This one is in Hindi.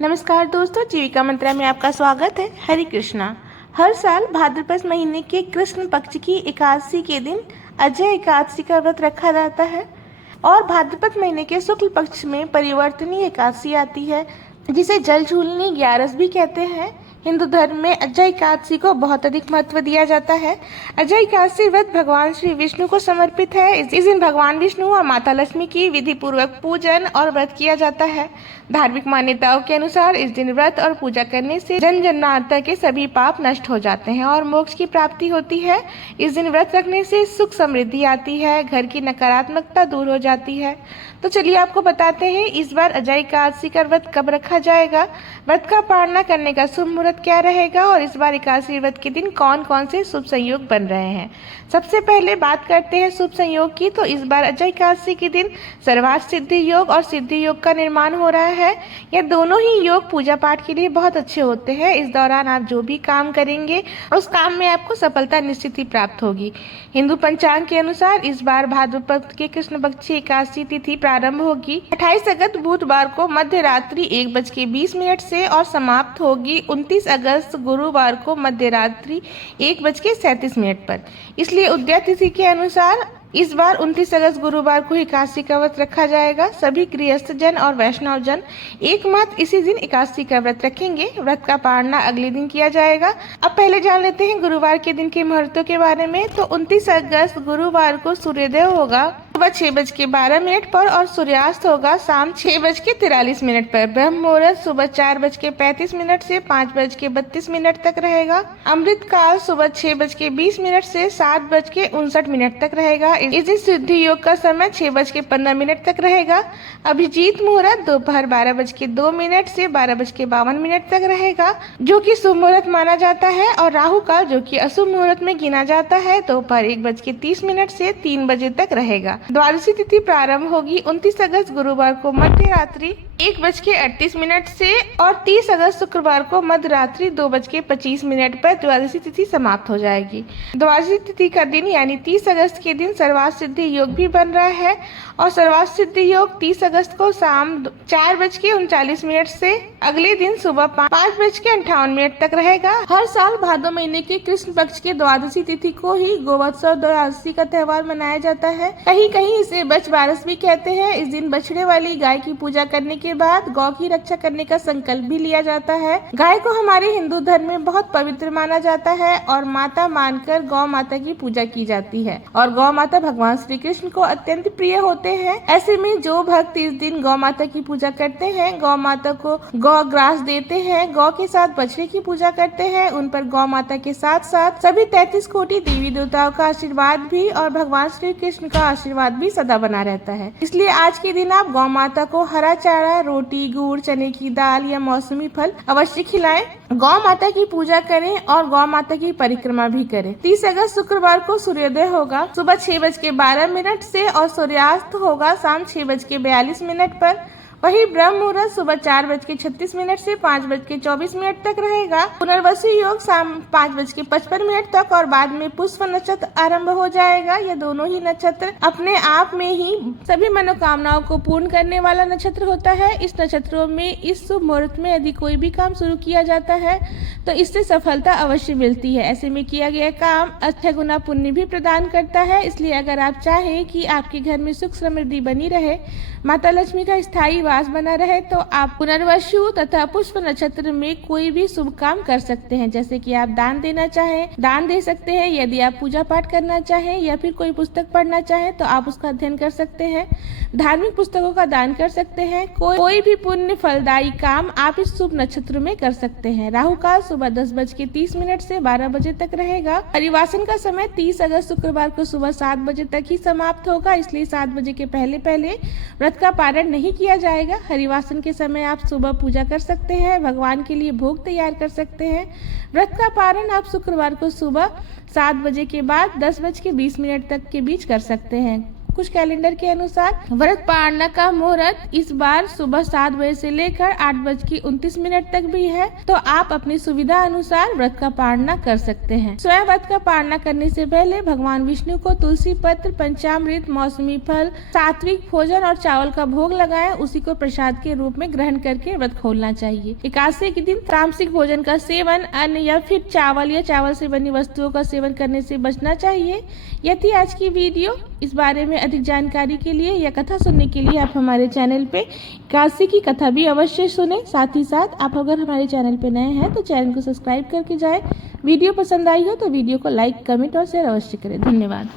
नमस्कार दोस्तों, जीविका मंत्रा में आपका स्वागत है। हरे कृष्णा। हर साल भाद्रपद महीने के कृष्ण पक्ष की एकादशी के दिन अजय एकादशी का व्रत रखा जाता है और भाद्रपद महीने के शुक्ल पक्ष में परिवर्तनी एकादशी आती है, जिसे जल झूलनी ग्यारस भी कहते हैं। हिंदू धर्म में अजय एकादशी को बहुत अधिक महत्व दिया जाता है। अजय एकादशी व्रत भगवान श्री विष्णु को समर्पित है। इस दिन भगवान विष्णु और माता लक्ष्मी की विधि पूर्वक पूजन और व्रत किया जाता है। धार्मिक मान्यताओं के अनुसार इस दिन व्रत और पूजा करने से जन जन्मांतर के सभी पाप नष्ट हो जाते हैं और मोक्ष की प्राप्ति होती है। इस दिन व्रत रखने से सुख समृद्धि आती है, घर की नकारात्मकता दूर हो जाती है। तो चलिए आपको बताते हैं इस बार अजय एकादशी का व्रत कब रखा जाएगा, व्रत का पालना करने का शुभ मुहूर्त क्या रहेगा और इस बार एकादशी व्रत के दिन कौन कौन से शुभ संयोग बन रहे हैं। सबसे पहले बात करते हैं शुभ संयोग की। तो इस बार अजय एकादशी के दिन सर्वार्थ सिद्धि योग और सिद्धि योग का निर्माण हो रहा है। यह दोनों ही योग पूजा पाठ के लिए बहुत अच्छे होते हैं। इस दौरान आप जो भी काम करेंगे उस काम में आपको सफलता निश्चित ही प्राप्त होगी। हिंदू पंचांग के अनुसार इस बार भाद्रपद के कृष्ण पक्षी एकादशी तिथि प्रारंभ होगी 28 अगस्त बुधवार को मध्य रात्रि 1:20 से और समाप्त होगी 29 अगस्त गुरुवार को मध्य रात्रि 1:37 पर। इसलिए उदया तिथि के अनुसार इस बार 29 अगस्त गुरुवार को एकादशी का व्रत रखा जाएगा। सभी गृहस्थ जन और वैष्णव जन एक मत इसी दिन एकादशी का व्रत रखेंगे। व्रत का पालना अगले दिन किया जाएगा। अब पहले जान लेते हैं गुरुवार के दिन के मुहूर्तों के बारे में। तो 29 अगस्त गुरुवार को सूर्योदय होगा सुबह 6:12 पर और सूर्यास्त होगा शाम 6:43 पर। ब्रह्म मुहूर्त सुबह 4:35 से 5:32 तक रहेगा। अमृत काल सुबह 6:20 से 7:59 तक रहेगा। इस दिन सिद्धि योग का समय 6:15 तक रहेगा। अभिजीत मुहूर्त दोपहर 12:02 से 12:52 तक रहेगा, जो कि शुभ मुहूर्त माना जाता है। और राहु काल, जो कि अशुभ मुहूर्त में गिना जाता है, दोपहर 1:30 से 3 बजे तक रहेगा। द्वादशी तिथि प्रारंभ होगी 29 अगस्त गुरुवार को मध्य रात्रि 1:38 से और 30 अगस्त शुक्रवार को मध्य रात्रि 2:25 पर द्वादशी तिथि समाप्त हो जाएगी। द्वादशी तिथि का दिन यानी 30 अगस्त के दिन सर्वार्थ सिद्धि योग भी बन रहा है और सर्वार्थ सिद्धि योग 30 अगस्त को शाम 4:39 से अगले दिन सुबह 5:58 तक रहेगा। हर साल भादो महीने के कृष्ण पक्ष के द्वादशी तिथि को ही गोवत्सव द्वादशी का त्योहार मनाया जाता है। कहीं कहीं इसे बछ बारस भी कहते हैं। इस दिन बछड़े वाली गाय की पूजा करने के बाद गौ की रक्षा करने का संकल्प भी लिया जाता है। गाय को हमारे हिंदू धर्म में बहुत पवित्र माना जाता है और माता मानकर गौ माता की पूजा की जाती है और गौ माता भगवान श्री कृष्ण को अत्यंत प्रिय होते हैं। ऐसे में जो भक्त इस दिन गौ माता की पूजा करते हैं, गौ माता को गौ ग्रास देते हैं, गौ के साथ बछड़े की पूजा करते हैं, उन पर गौ माता के साथ साथ सभी 33 कोटि देवी देवताओं का आशीर्वाद भी और भगवान श्री कृष्ण का आशीर्वाद भी सदा बना रहता है। इसलिए आज के दिन आप गौ माता को हरा चारा, रोटी, गुड़, चने की दाल या मौसमी फल अवश्य खिलाएं। गौ माता की पूजा करें और गौ माता की परिक्रमा भी करें। 30 अगस्त शुक्रवार को सूर्योदय होगा सुबह 6:12 से और सूर्यास्त होगा शाम 6:42 पर। वही ब्रह्म मुहूर्त सुबह 4:36 से 5:24 तक रहेगा। पुनर्वसु योग शाम 5:55 तक और बाद में पुष्प नक्षत्र आरंभ हो जाएगा। यह दोनों ही नक्षत्र अपने आप में ही सभी मनोकामनाओं को पूर्ण करने वाला नक्षत्र होता है। इस नक्षत्रों में इस शुभ मुहूर्त में यदि कोई भी काम शुरू किया जाता है तो इससे सफलता अवश्य मिलती है। ऐसे में किया गया काम 8 गुना पुण्य भी प्रदान करता है। इसलिए अगर आप चाहें कि आपके घर में सुख समृद्धि बनी रहे, माता लक्ष्मी का स्थायी वास बना रहे, तो आप पुनर्वसु तथा पुष्प नक्षत्र में कोई भी शुभ काम कर सकते हैं। जैसे कि आप दान देना चाहें, दान दे सकते हैं। यदि आप पूजा पाठ करना चाहें या फिर कोई पुस्तक पढ़ना चाहें तो आप उसका अध्ययन कर सकते हैं। धार्मिक पुस्तकों का दान कर सकते हैं। कोई भी पुण्य फलदायी काम आप इस शुभ नक्षत्र में कर सकते हैं। राहु काल सुबह 10:30 से 12 बजे तक रहेगा। हरिवासन का समय 30 अगस्त शुक्रवार को सुबह 7 बजे तक ही समाप्त होगा। इसलिए 7 बजे के पहले व्रत का पारण नहीं किया जाएगा। हरिवासन के समय आप सुबह पूजा कर सकते हैं, भगवान के लिए भोग तैयार कर सकते हैं। व्रत का पारण आप शुक्रवार को सुबह 7 बजे के बाद 10:20 तक के बीच कर सकते हैं। कुछ कैलेंडर के अनुसार व्रत पारना का मुहूर्त इस बार सुबह 7 बजे से लेकर 8:29 तक भी है, तो आप अपनी सुविधा अनुसार व्रत का पारना कर सकते हैं। स्वयं व्रत का पारना करने से पहले भगवान विष्णु को तुलसी पत्र, पंचामृत, मौसमी फल, सात्विक भोजन और चावल का भोग लगाएं। उसी को प्रसाद के रूप में ग्रहण करके व्रत खोलना चाहिए। एकादशी के दिन तामसिक भोजन का सेवन, अन्न या फिर चावल या चावल से बनी वस्तुओं का सेवन करने से बचना चाहिए। यदि आज की वीडियो इस बारे में अधिक जानकारी के लिए या कथा सुनने के लिए आप हमारे चैनल पे एकादशी की कथा भी अवश्य सुने। साथ ही साथ आप अगर हमारे चैनल पे नए हैं तो चैनल को सब्सक्राइब करके जाएं। वीडियो पसंद आई हो तो वीडियो को लाइक, कमेंट और शेयर अवश्य करें। धन्यवाद।